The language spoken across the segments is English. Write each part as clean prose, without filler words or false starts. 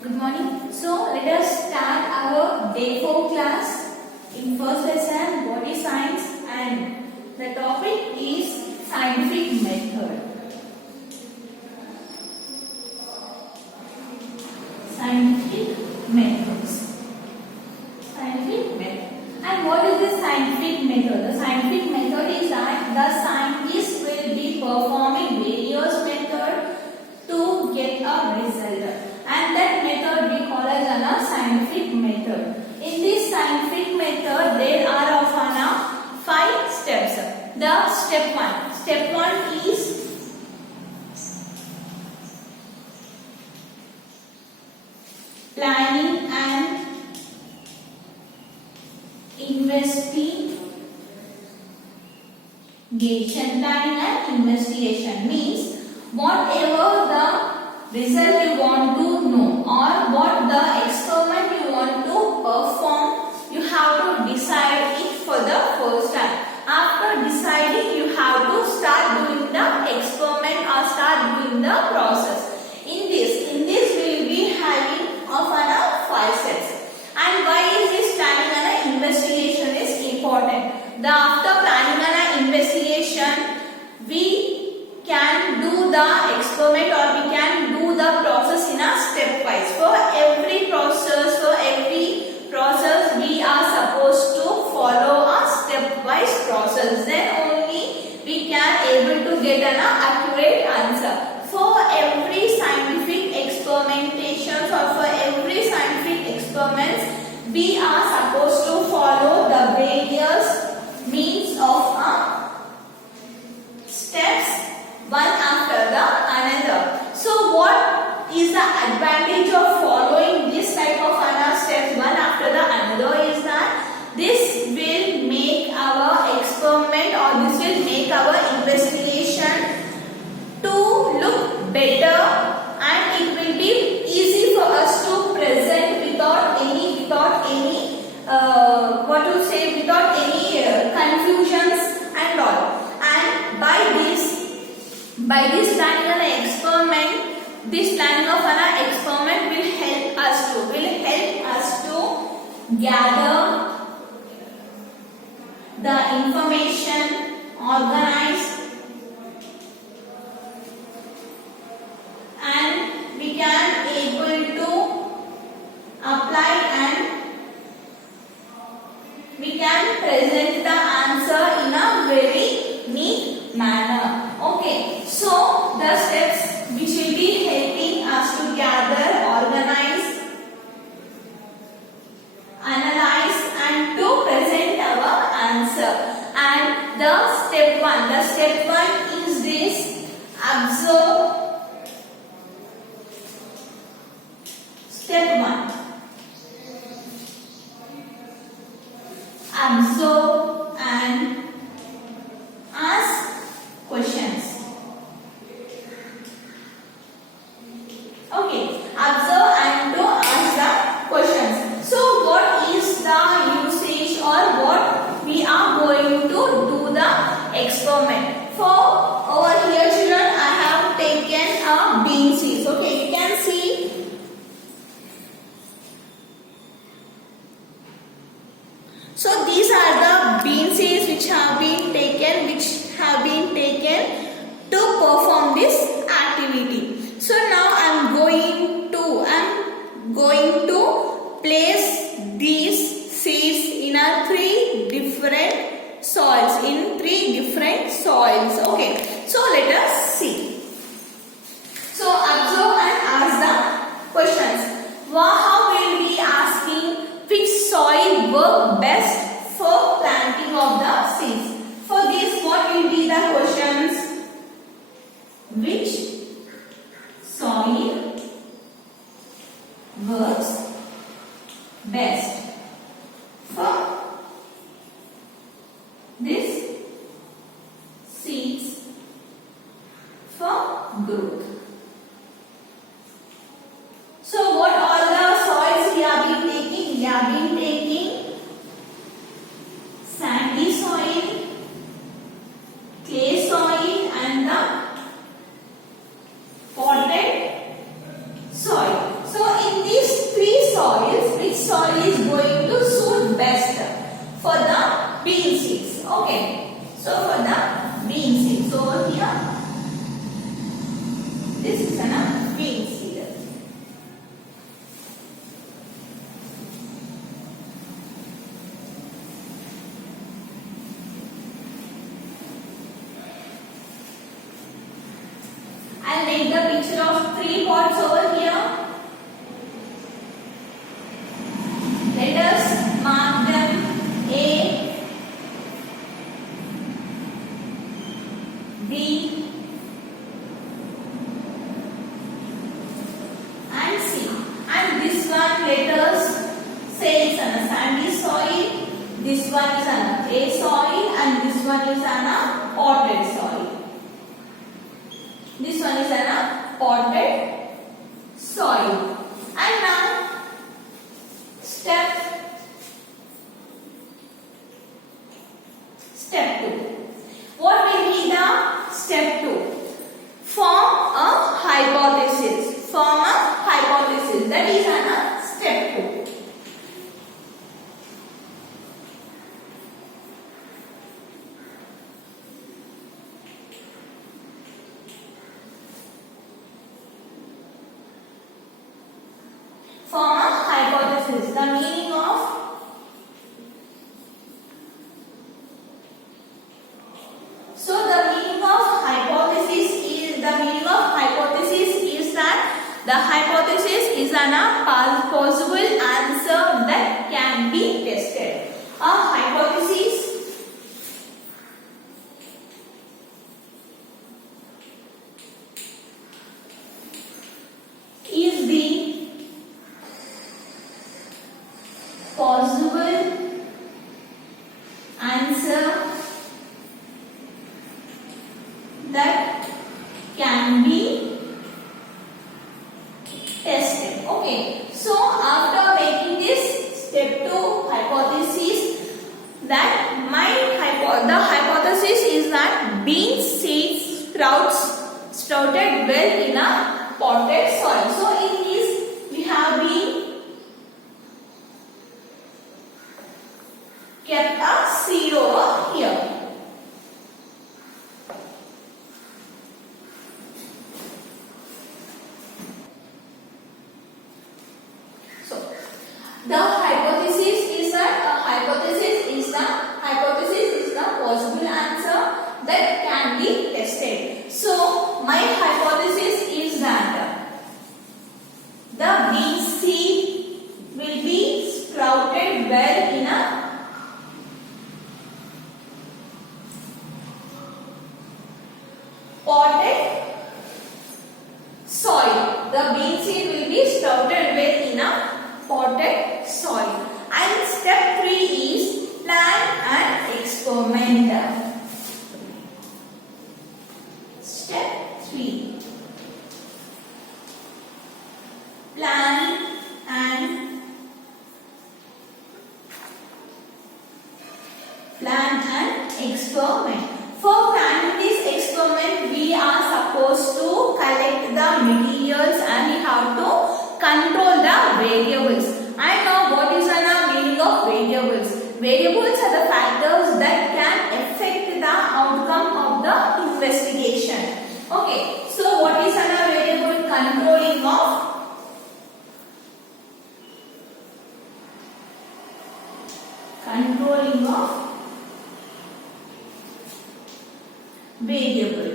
Good morning. So let us start our day 4 class. In first lesson, body science, and the topic is scientific method. Scientific methods. Scientific method. And what is the scientific method? The scientific method is that the scientist will be performing various methods to get a result. And that method we call as a scientific method. In this scientific method, there are of 5 steps. The step 1. Step 1 is planning and investigation. Planning and investigation means whatever the result you want to know or what the experiment you want to perform, you have to decide it for the first time. After deciding, you have to start doing the experiment or start doing the process. In this we will be having of 5 steps. And why is this planning and investigation is important? After planning and investigation, we can do the experiment or we can do the process in a stepwise. For every process, we are supposed to follow a stepwise process. Then only we can able to get an accurate answer. For every scientific experimentations or for every scientific experiments, we are supposed to follow the various means of steps one after the another. So what is the advantage of following this type of steps one after the another is that this will make our experiment or this will make our investigation to look better, and it will be easy for us to present without any confusions and all. And by this planning an experiment, this planning of an experiment will help us to gather the information, organize, and we can able to apply and we can present the answer in a very neat manner. Okay, so the steps which will be helping us to gather, organize, analyze and to present our answer. And the step 1 is this: observe. Step 1. Observe and ask questions. Okay, observe and to ask the questions. So what is the usage or what we are going to do the experiment? For over here children, I have taken a bean seeds. Okay, you can see. So these are the bean seeds which have been taken to perform this activity. So now I am going to place these seeds in three different soils. Okay. So let us see. So observe and ask the questions. How will we asking which soil work best for planting of the seeds? For this, what will be the questions? Which soil works best for this seeds for growth? So what all the soils we have been taking? We have been taking sandy soil, clay soil and the potted soil. So in this This is a bean seed. I'll make the picture of 3 pots over here. Let us mark them A, B, and C. And this one let us say it's on a sandy soil. This one is on a clay soil, and this one is on a potted soil. This one is on a potted soil. And now step 2. What will be the step 2? Form a hypothesis. Form a hypothesis. That is on a step 2. Form a hypothesis. The meaning of the hypothesis is a possible answer that can be tested. A hypothesis is the possible answer that can be tested. Okay, so after making this step 2 hypothesis, that the hypothesis is that bean seeds sprouted well in a potted soil. So in this we have been kept a seed over here. The hypothesis is the possible answer that can be tested. So my hypothesis is that the bean seed will be sprouted well in a potted soil. The bean seed will be sprouted well in a potted soil. And step 3 is plan and experiment. Step 3. Plan and experiment. For planning this experiment, we are supposed to collect the materials and we have to control the variables. And now what is the meaning of variables? Variables are the factors that can affect the outcome of the investigation. Okay, so what is a variable? Controlling of variable.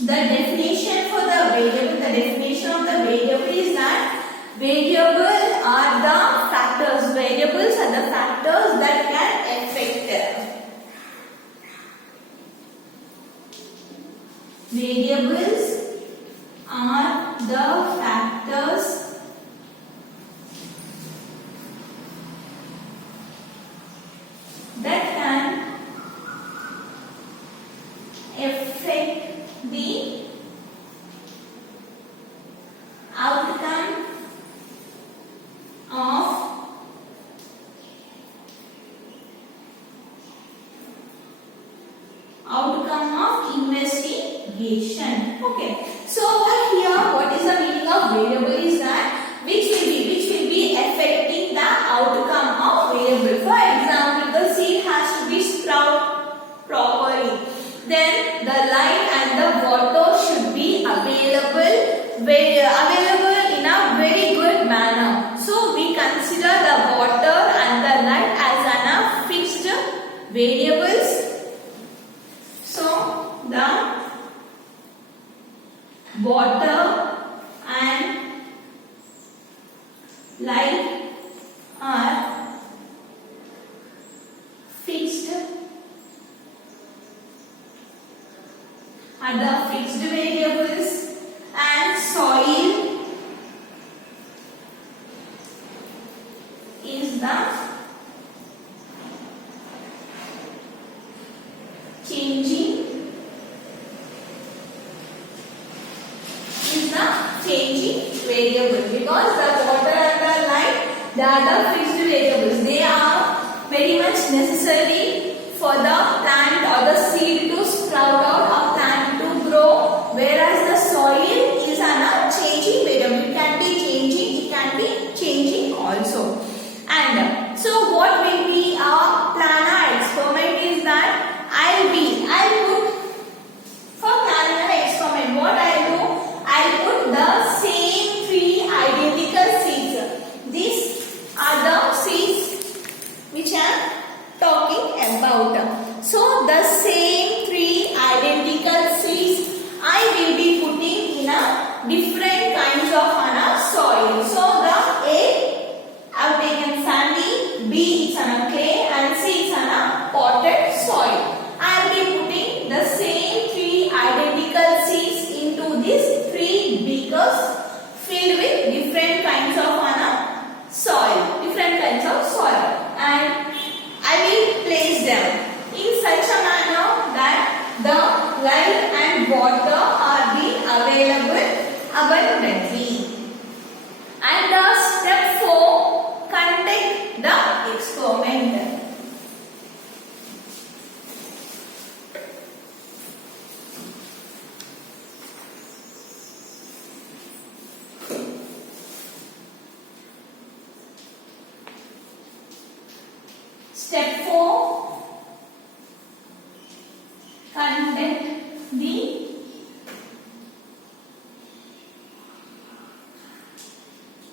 The definition for the variable, the definition of the variable is that variables are the factors that can affect. Variables are the factors that can affect the outcome of investigation. Okay, so over here what is the meaning of variable is that which will be affecting the outcome of variable. For example, the seed has to be sprouted variables. So the water and light are fixed, are the fixed variables, and soil is the changing variable, because the water and the light, they are the fixed variables. They are very much necessary for the plant or the seed to sprout out or plant to grow, whereas the soil is a changing variable. It can be changing, it can be changing also. And so what will be our plan or experiment is that I'll put, for planning an experiment, what I'll do, I'll put the same three identical seeds. These are the seeds which I am talking about. So the same three identical seeds I will be putting in a different kinds of soil. So the A, I have taken sandy, B is on a clay, and C is on a potted soil. I will be putting the same three identical seeds into these three beakers filled with different kinds of soil, and I will place them in such a manner that the light and water are being available abundantly. And the step 4, conduct the experiment. Step 4, conduct the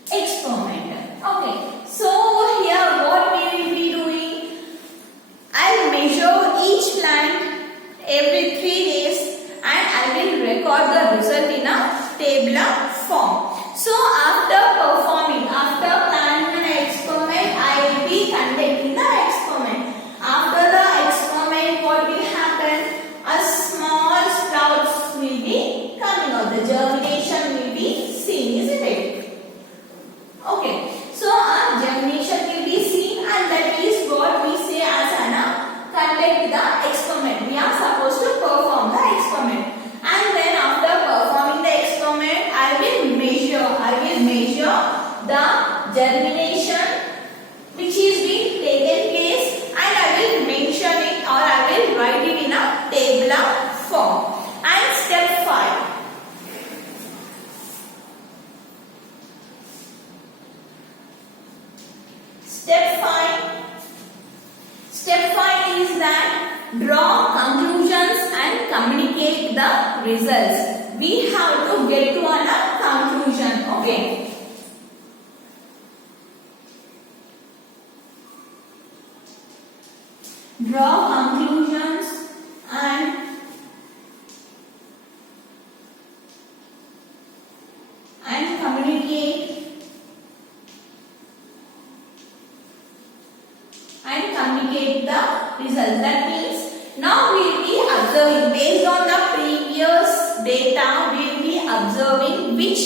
experiment. Okay, so here what we will be doing, I'll measure each plant every 3 days and I will record the result in a tabular form. So after planning an experiment, I will be conducting the experiment. After the experiment, what will happen? A small sprouts will be coming out. The germination will be seen, isn't it? Okay. So our germination will be seen, and that is what we say as conduct the experiment. We are supposed to perform the experiment. And then after performing the experiment, I will measure the germination which is being taken place, and I will mention it, or I will write it in a tabular form. And step 5. Step 5 is that draw conclusions and communicate the results. We have to get to a conclusion. Okay. Draw conclusions and communicate the results. That means now we will be observing, based on the previous data, we will be observing which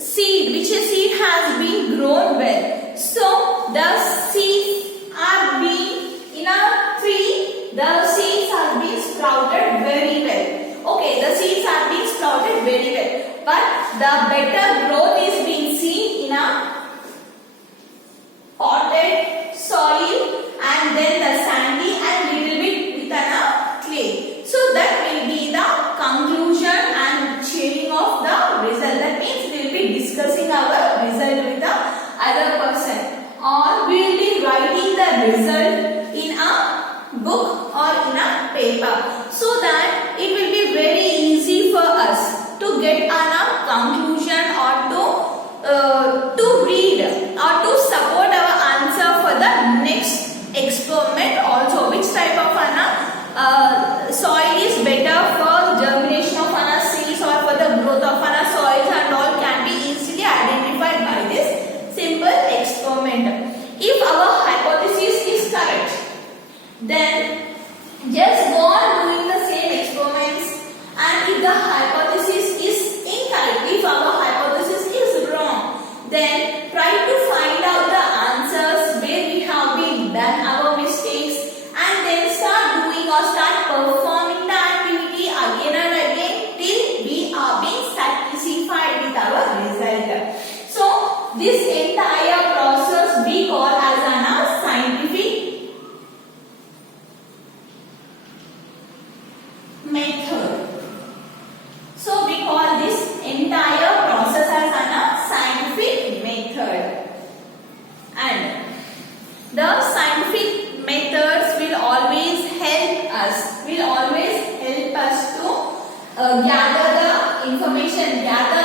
seed has been grown well. So the seeds are being in a tree, the seeds are being sprouted very well. Okay, the seeds are being sprouted very well, but the better growth is being seen in a potted soil, and then the sandy and little bit with a clay. So that will be the conclusion and sharing of the result. That means we will be discussing our result with the other person, or we will be writing the result in a book or in a paper, so that it will be very easy for us to get a conclusion, or to read, or to support our answer for the next experiment also. Which type Just go on doing the same experiments, and if the hypothesis is incorrect, if our hypothesis is wrong, then try to find out the answers where we have been done our mistakes, and then start doing or start performing the activity again and again till we are being satisfied with our result. So this entire process we call as an scientific method. So we call this entire process as a scientific method, and the scientific methods will always help us to gather the information, gather